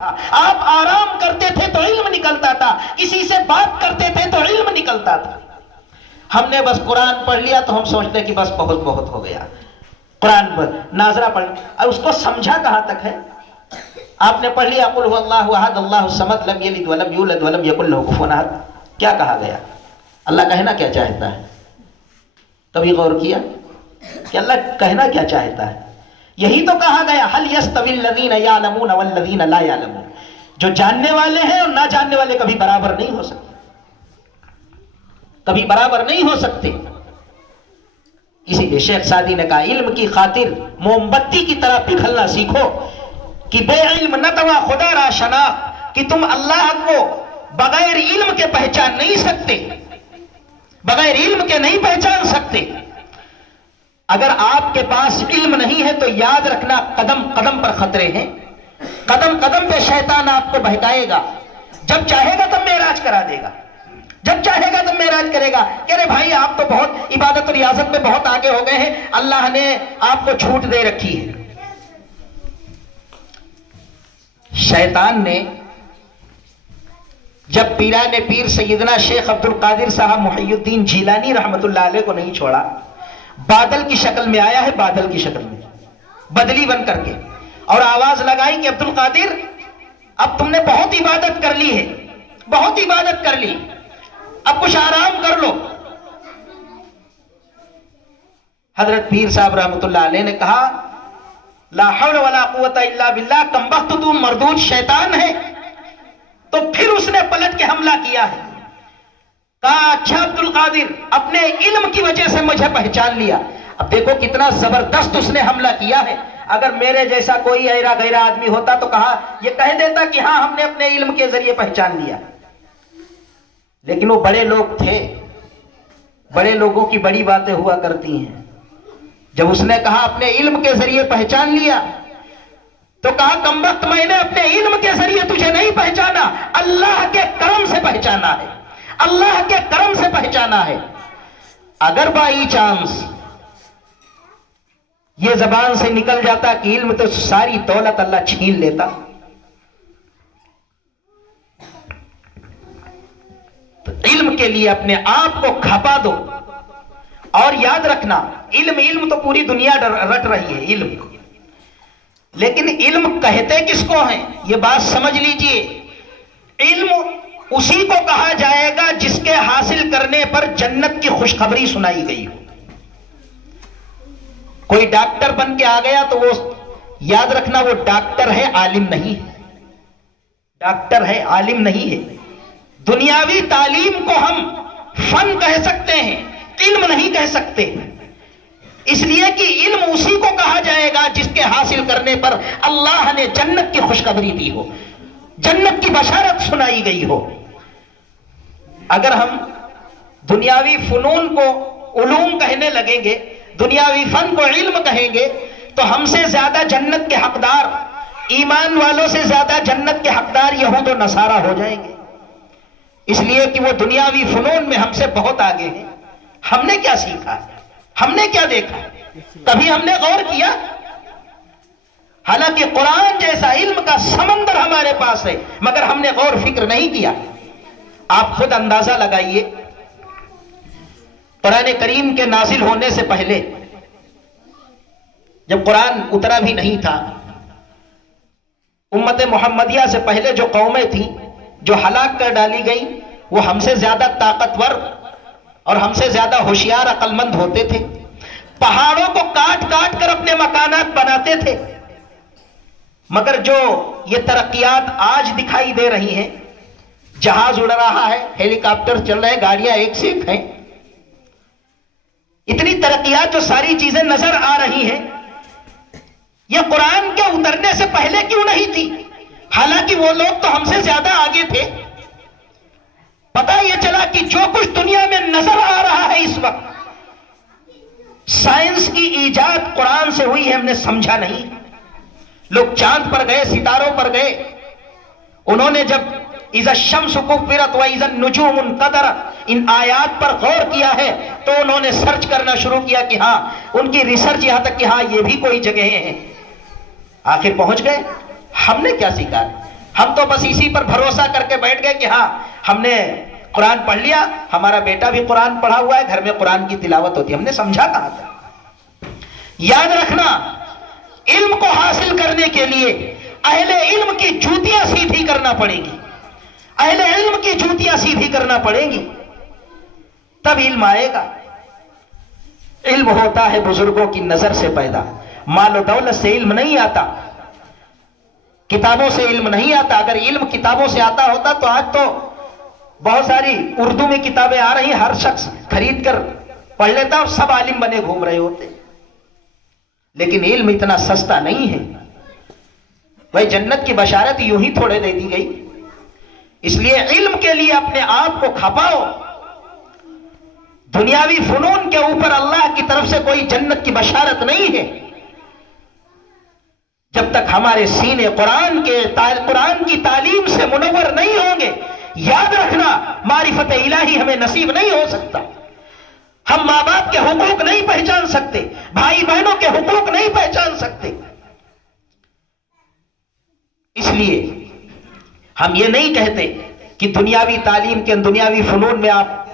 آپ آرام کرتے تھے تو علم نکلتا تھا، کسی سے بات کرتے تھے تو علم نکلتا تھا۔ ہم نے بس قرآن پڑھ لیا تو ہم سوچتے کہ بس بہت بہت ہو گیا۔ قرآن پر ناظرہ پڑھ اور اس کو سمجھا کہاں تک ہے؟ آپ نے پڑھ لیا قل هو اللہ احد اللہ الصمد لم یلد ولم یولد ولم یکن له کفوا احد، کیا کہا گیا؟ اللہ کہنا کیا چاہتا ہے؟ کبھی غور کیا کہ اللہ کہنا کیا چاہتا ہے؟ یہی تو کہا گیا هل يستوي الذين يعلمون والذين لا يعلمون، جو جاننے والے ہیں اور نہ جاننے والے کبھی برابر نہیں ہو سکتے، کبھی برابر نہیں ہو سکتے۔ اسی لیے شیخ سعدی نے کہا علم کی خاطر موم بتی کی طرح پگھلنا سیکھو کہ بے علم نہ توا خدا را شنا، کہ تم اللہ کو بغیر علم کے پہچان نہیں سکتے، بغیر علم کے نہیں پہچان سکتے۔ اگر آپ کے پاس علم نہیں ہے تو یاد رکھنا قدم قدم پر خطرے ہیں، قدم قدم پہ شیطان آپ کو بہکائے گا۔ جب چاہے گا تب معراج کرا دے گا، جب چاہے گا تب معراج کرے گا کہ ارے بھائی آپ تو بہت عبادت اور ریاضت میں بہت آگے ہو گئے ہیں، اللہ نے آپ کو چھوٹ دے رکھی ہے۔ شیطان نے جب پیران پیر سیدنا شیخ عبد القادر صاحب محی الدین جیلانی رحمت اللہ علیہ کو نہیں چھوڑا، بادل کی شکل میں آیا ہے، بادل کی شکل میں بدلی بن کر کے، اور آواز لگائی کہ عبد القادر اب تم نے بہت عبادت کر لی ہے، بہت عبادت کر لی، اب کچھ آرام کر لو۔ حضرت پیر صاحب رحمت اللہ علیہ نے کہا لا حول ولا قوت الا باللہ، کم وقت تو مردود شیطان ہے۔ تو پھر اس نے پلٹ کے حملہ کیا ہے، کہا اچھا عبد القادر اپنے علم کی وجہ سے مجھے پہچان لیا۔ اب دیکھو کتنا زبردست اس نے حملہ کیا ہے۔ اگر میرے جیسا کوئی ایرا غیرہ آدمی ہوتا تو کہا یہ کہہ دیتا کہ ہاں ہم نے اپنے علم کے ذریعے پہچان لیا، لیکن وہ بڑے لوگ تھے، بڑے لوگوں کی بڑی باتیں ہوا کرتی ہیں۔ جب اس نے کہا اپنے علم کے ذریعے پہچان لیا تو کہا کم وقت میں نے اپنے علم کے ذریعے تجھے نہیں پہچانا، اللہ کے کرم سے پہچانا ہے، اللہ کے کرم سے پہچانا ہے۔ اگر بائی چانس یہ زبان سے نکل جاتا کہ علم تو ساری دولت اللہ چھین لیتا۔ تو علم کے لیے اپنے آپ کو کھپا دو، اور یاد رکھنا علم تو پوری دنیا رٹ رہی ہے علم، لیکن علم کہتے کس کو ہیں یہ بات سمجھ لیجئے۔ علم اسی کو کہا جائے گا جس کے حاصل کرنے پر جنت کی خوشخبری سنائی گئی ہو۔ کوئی ڈاکٹر بن کے آ گیا تو وہ یاد رکھنا وہ ڈاکٹر ہے، عالم نہیں ہے، ڈاکٹر ہے عالم نہیں ہے۔ دنیاوی تعلیم کو ہم فن کہہ سکتے ہیں، علم نہیں کہہ سکتے، اس لیے کہ علم اسی کو کہا جائے گا جس کے حاصل کرنے پر اللہ نے جنت کی خوشخبری دی ہو، جنت کی بشارت سنائی گئی ہو۔ اگر ہم دنیاوی فنون کو علوم کہنے لگیں گے، دنیاوی فن کو علم کہیں گے، تو ہم سے زیادہ جنت کے حقدار، ایمان والوں سے زیادہ جنت کے حقدار یہود و نصارہ ہو جائیں گے، اس لیے کہ وہ دنیاوی فنون میں ہم سے بہت آگے ہیں۔ ہم نے کیا سیکھا، ہم نے کیا دیکھا، کبھی ہم نے غور کیا؟ حالانکہ قرآن جیسا علم کا سمندر ہمارے پاس ہے، مگر ہم نے غور فکر نہیں کیا۔ آپ خود اندازہ لگائیے، قرآن کریم کے نازل ہونے سے پہلے جب قرآن اترا بھی نہیں تھا، امت محمدیہ سے پہلے جو قومیں تھیں جو ہلاک کر ڈالی گئیں، وہ ہم سے زیادہ طاقتور اور ہم سے زیادہ ہوشیار عقل مند ہوتے تھے، پہاڑوں کو کاٹ کاٹ کر اپنے مکانات بناتے تھے۔ مگر جو یہ ترقیات آج دکھائی دے رہی ہیں، جہاز اڑ رہا ہے، ہیلی کاپٹر چل رہے ہیں، گاڑیاں ایک سے ایک ہیں، اتنی ترقیات جو ساری چیزیں نظر آ رہی ہیں، یہ قرآن کے اترنے سے پہلے کیوں نہیں تھی؟ حالانکہ وہ لوگ تو ہم سے زیادہ آگے تھے۔ پتہ یہ چلا کہ جو کچھ دنیا میں نظر آ رہا ہے اس وقت، سائنس کی ایجاد قرآن سے ہوئی ہے، ہم نے سمجھا نہیں۔ لوگ چاند پر گئے، ستاروں پر گئے، انہوں نے جب اذا الشمس کورت واذا النجوم انقطرت ان آیات پر غور کیا ہے تو انہوں نے سرچ کرنا شروع کیا کہ ہاں، ان کی ریسرچ یہاں تک کہ ہاں یہ بھی کوئی جگہیں ہیں، آخر پہنچ گئے۔ ہم نے کیا سیکھا؟ ہم تو بس اسی پر بھروسہ کر کے بیٹھ گئے کہ ہاں ہم نے قرآن پڑھ لیا، ہمارا بیٹا بھی قرآن پڑھا ہوا ہے، گھر میں قرآن کی تلاوت ہوتی ہے. ہم نے سمجھا کہاں تھا؟ یاد رکھنا، علم کو حاصل کرنے کے لیے اہل علم کی جوتیاں سیدھی کرنا پڑے گی، اہل علم کی جوتیاں سیدھی کرنا پڑے گی، تب علم آئے گا. علم ہوتا ہے بزرگوں کی نظر سے پیدا. مال و دولت سے علم نہیں آتا، کتابوں سے علم نہیں آتا. اگر علم کتابوں سے آتا ہوتا تو آج تو بہت ساری اردو میں کتابیں آ رہی ہیں، ہر شخص خرید کر پڑھ لیتا اور سب عالم بنے گھوم رہے ہوتے. لیکن علم اتنا سستا نہیں ہے. بھائی جنت کی بشارت یوں ہی تھوڑے دے دی گئی. اس لیے علم کے لیے اپنے آپ کو کھپاؤ. دنیاوی فنون کے اوپر اللہ کی طرف سے کوئی جنت کی بشارت نہیں ہے. جب تک ہمارے سینے قرآن کی تعلیم سے منور نہیں ہوں گے، یاد رکھنا معرفت الہی ہمیں نصیب نہیں ہو سکتا. ہم ماں باپ کے حقوق نہیں پہچان سکتے، بھائی بہنوں کے حقوق نہیں پہچان سکتے. اس لیے ہم یہ نہیں کہتے کہ دنیاوی تعلیم کے دنیاوی فنون میں آپ